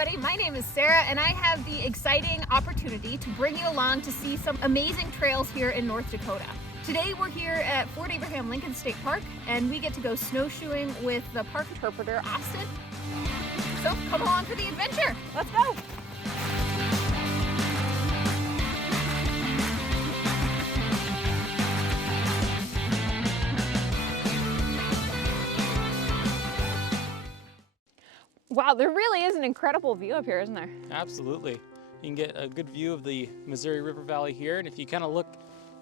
everybody, my name is Sarah and I have the exciting opportunity to bring you along to see some amazing trails here in North Dakota. Today we're here at Fort Abraham Lincoln State Park and we get to go snowshoeing with the park interpreter, Austin. So come along for the adventure, let's go! Wow, there really is an incredible view up here, isn't there? Absolutely. You can get a good view of the Missouri River Valley here, and if you kind of look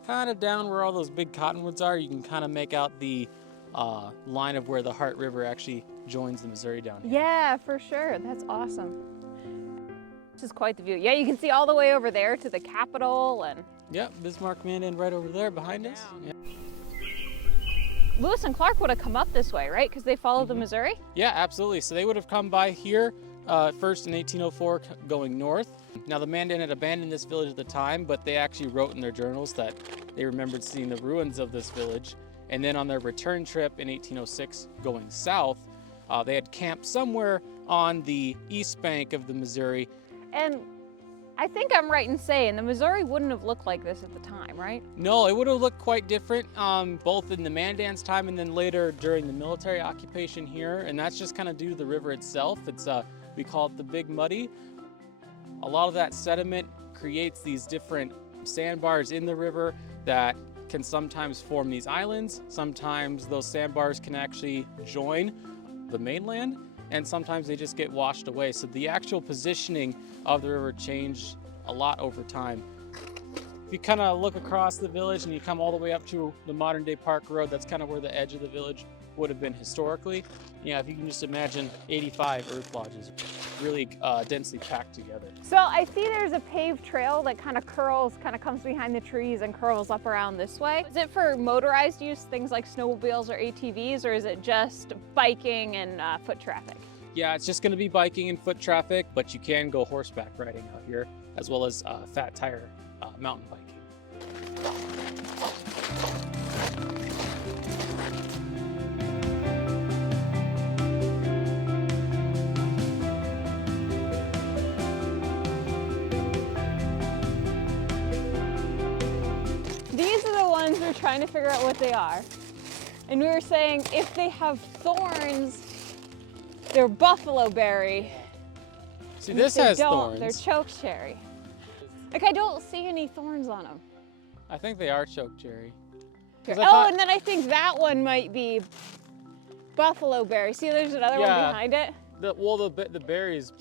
down where all those big cottonwoods are, you can kind of make out the line of where the Heart River actually joins the Missouri down here. Yeah, for sure. That's awesome. This is quite the view. Yeah, you can see all the way over there to the Capitol and... Yep, Bismarck, Mandan right over there behind us. Yeah. Lewis and Clark would have come up this way, right? Because they follow the Missouri? Yeah, absolutely. So they would have come by here first in 1804 going north. Now the Mandan had abandoned this village at the time, but they actually wrote in their journals that they remembered seeing the ruins of this village. And then on their return trip in 1806 going south, they had camped somewhere on the east bank of the Missouri. And I think I'm right in saying the Missouri wouldn't have looked like this at the time, right? No, it would have looked quite different, both in the Mandan's time and then later during the military occupation here. And that's just kind of due to the river itself. It's we call it the Big Muddy. A lot of that sediment creates these different sandbars in the river that can sometimes form these islands. Sometimes those sandbars can actually join the mainland, and sometimes they just get washed away. So the actual positioning of the river changed a lot over time. If you kind of look across the village and you come all the way up to the modern day Park Road, that's kind of where the edge of the village would have been historically. Yeah, if you can just imagine 85 earth lodges, really densely packed together. So I see there's a paved trail that kind of comes behind the trees and curls up around this way. Is it for motorized use, things like snowmobiles or ATVs, or is it just biking and foot traffic? Yeah, it's just gonna be biking and foot traffic, but you can go horseback riding out here, as well as fat tire mountain biking. These are the ones we're trying to figure out what they are. And we were saying if they have thorns, they're buffalo berry. See, this has thorns. They're chokecherry. Like, I don't see any thorns on them. I think they are chokecherry. And then I think that one might be buffalo berry. See, there's another one behind it. The berries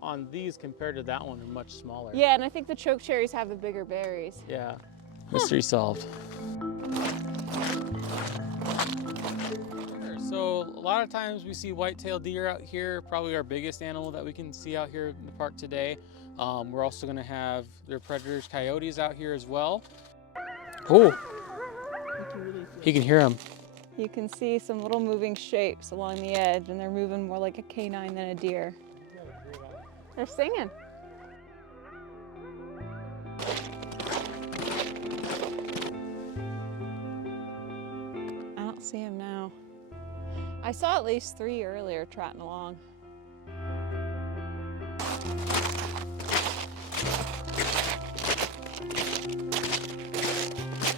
on these compared to that one are much smaller. Yeah, and I think the chokecherries have the bigger berries. Yeah, mystery solved. So a lot of times we see white-tailed deer out here, probably our biggest animal that we can see out here in the park today. We're also going to have their predators, coyotes, out here as well. Oh, you can hear them. You can see some little moving shapes along the edge, and they're moving more like a canine than a deer. They're singing. I don't see them now. I saw at least 3 earlier trotting along.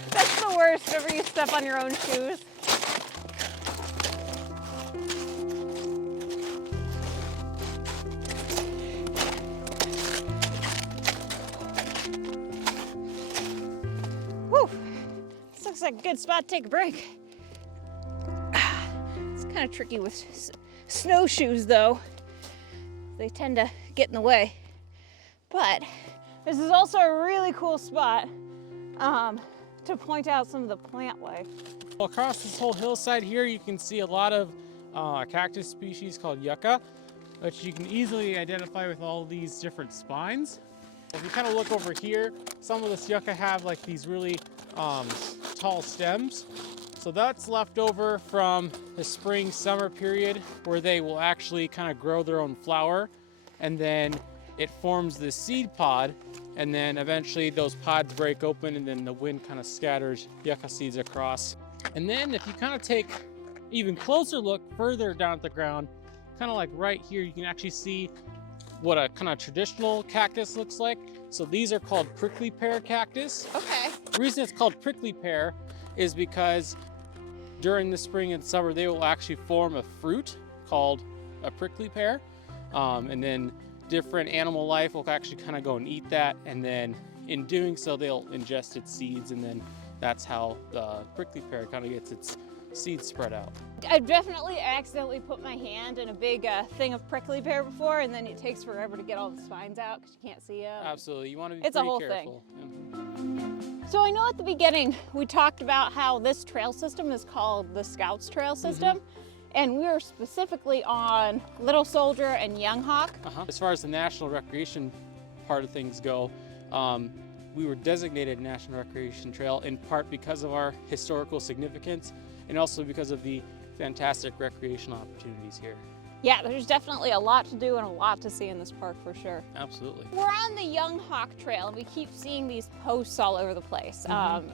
That's the worst, whenever you step on your own shoes. Whew, this looks like a good spot to take a break. It's kind of tricky with snowshoes though. They tend to get in the way. But this is also a really cool spot to point out some of the plant life. Across this whole hillside here, you can see a lot of cactus species called yucca, which you can easily identify with all these different spines. If you kind of look over here, some of this yucca have like these really tall stems. So that's left over from the spring summer period where they will actually kind of grow their own flower, and then it forms this seed pod, and then eventually those pods break open and then the wind kind of scatters yucca seeds across. And then if you kind of take even closer look further down at the ground, kind of like right here, you can actually see what a kind of traditional cactus looks like. So these are called prickly pear cactus. Okay. The reason it's called prickly pear is because during the spring and summer, they will actually form a fruit called a prickly pear. And then different animal life will actually kind of go and eat that. And then in doing so, they'll ingest its seeds. And then that's how the prickly pear kind of gets its seeds spread out. I've definitely accidentally put my hand in a big thing of prickly pear before, and then it takes forever to get all the spines out because you can't see them. Absolutely, you want to be It's a pretty whole careful. So I know at the beginning we talked about how this trail system is called the Scouts Trail System, and we were specifically on Little Soldier and Young Hawk. As far as the national recreation part of things go, we were designated National Recreation Trail in part because of our historical significance and also because of the fantastic recreational opportunities here. Yeah, there's definitely a lot to do and a lot to see in this park for sure. Absolutely. We're on the Young Hawk Trail and we keep seeing these posts all over the place.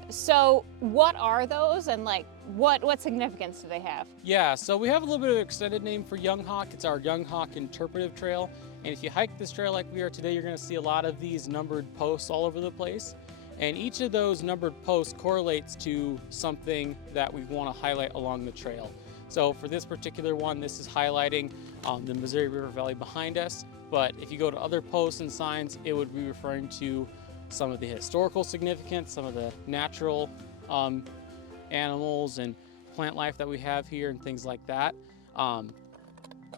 So what are those, and like what significance do they have? Yeah, so we have a little bit of an extended name for Young Hawk. It's our Young Hawk Interpretive Trail. And if you hike this trail like we are today, you're gonna see a lot of these numbered posts all over the place. And each of those numbered posts correlates to something that we want to highlight along the trail. So for this particular one, this is highlighting the Missouri River Valley behind us. But if you go to other posts and signs, it would be referring to some of the historical significance, some of the natural animals and plant life that we have here and things like that.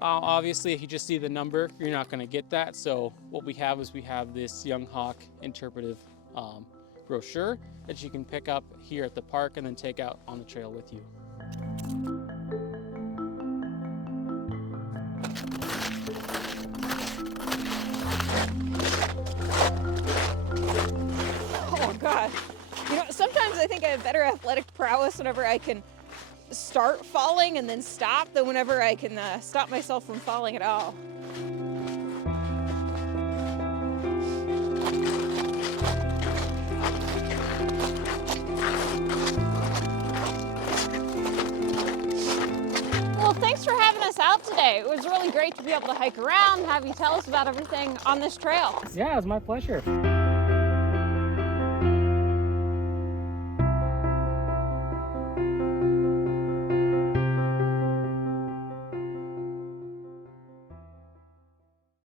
Obviously, if you just see the number, you're not going to get that. So what we have is we have this Young Hawk interpretive brochure that you can pick up here at the park and then take out on the trail with you. Oh God. You know, sometimes I think I have better athletic prowess whenever I can start falling and then stop than whenever I can stop myself from falling at all. Well, thanks for having us out today. It was really great to be able to hike around, have you tell us about everything on this trail. Yeah, it was my pleasure.